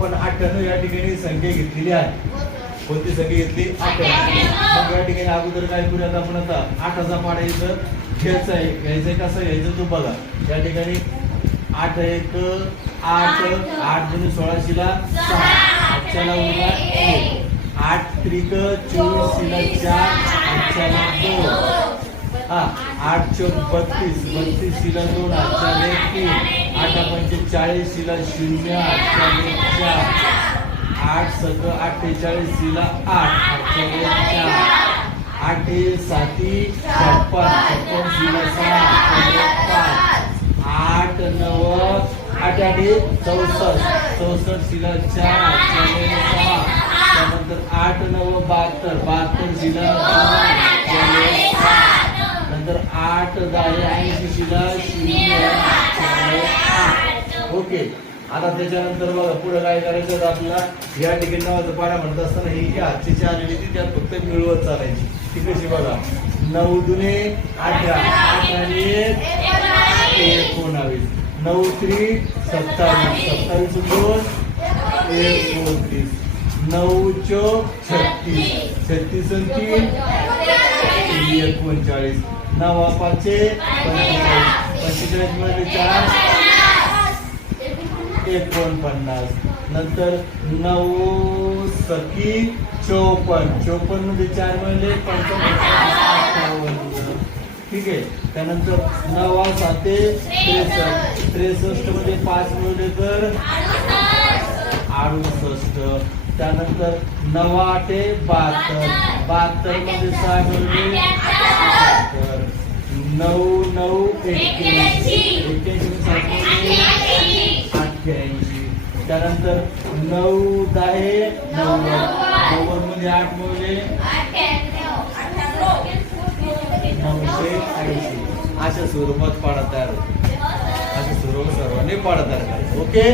पण 98 या ठिकाणी संख्या घेतलेली आहे. कोणती संख्या घेतली? 98. मग या ठिकाणी अगोदर काय करूयात आपण आता 8चा पाढा इथं घ्यायचा आहे. घ्यायचंय कसं घ्यायचं तो बघा. या ठिकाणी 8 1 8 8 दुनी 16 ला 6 8ला उरला 1 8 त्रिक 24 ला 4 8ला 2 8 चौक 32 32 ला 2 8ला 3 8 पंचे 40 ला 0 8ला 4 8 सक 48 ला 8 8ला 4 8 7 56 ला 6 8 9 8 64 64 ला 4 6 त्यानंतर 8 9 72 72 ला 2 नंतर 8 10 80 ला 0 ओके. आता त्याच्यानंतर बघा पुढे काय करायचं आपल्याला. या ठिकाणी नावाचा पाढा म्हणत असताना ही जी आजची आलेली ती त्यात फक्त मिळवत चालायची. ती कशी बघा. 9 दुने 18 8 आणि 19 9 3 27 27 2 29 9 चौक 36 36 3 39 9 5 45 45 मध्ये 4 49 नंतर 9 सकी 54 54 मध्ये 4 मिळाले 55 ठीक आहे. त्यानंतर 9 7 63 63 मध्ये 5 मिळवले तर 68. त्यानंतर 9 8 72 72 मध्ये 6 मिळवले 9 9 81 त्यानंतर 9 10 90 मध्ये 8 मिळवले 980. अशा स्वरूपात पाढा तयार होतो. अशा स्वरूपात सर्वांनी पाढा तयार करायचा. ओके.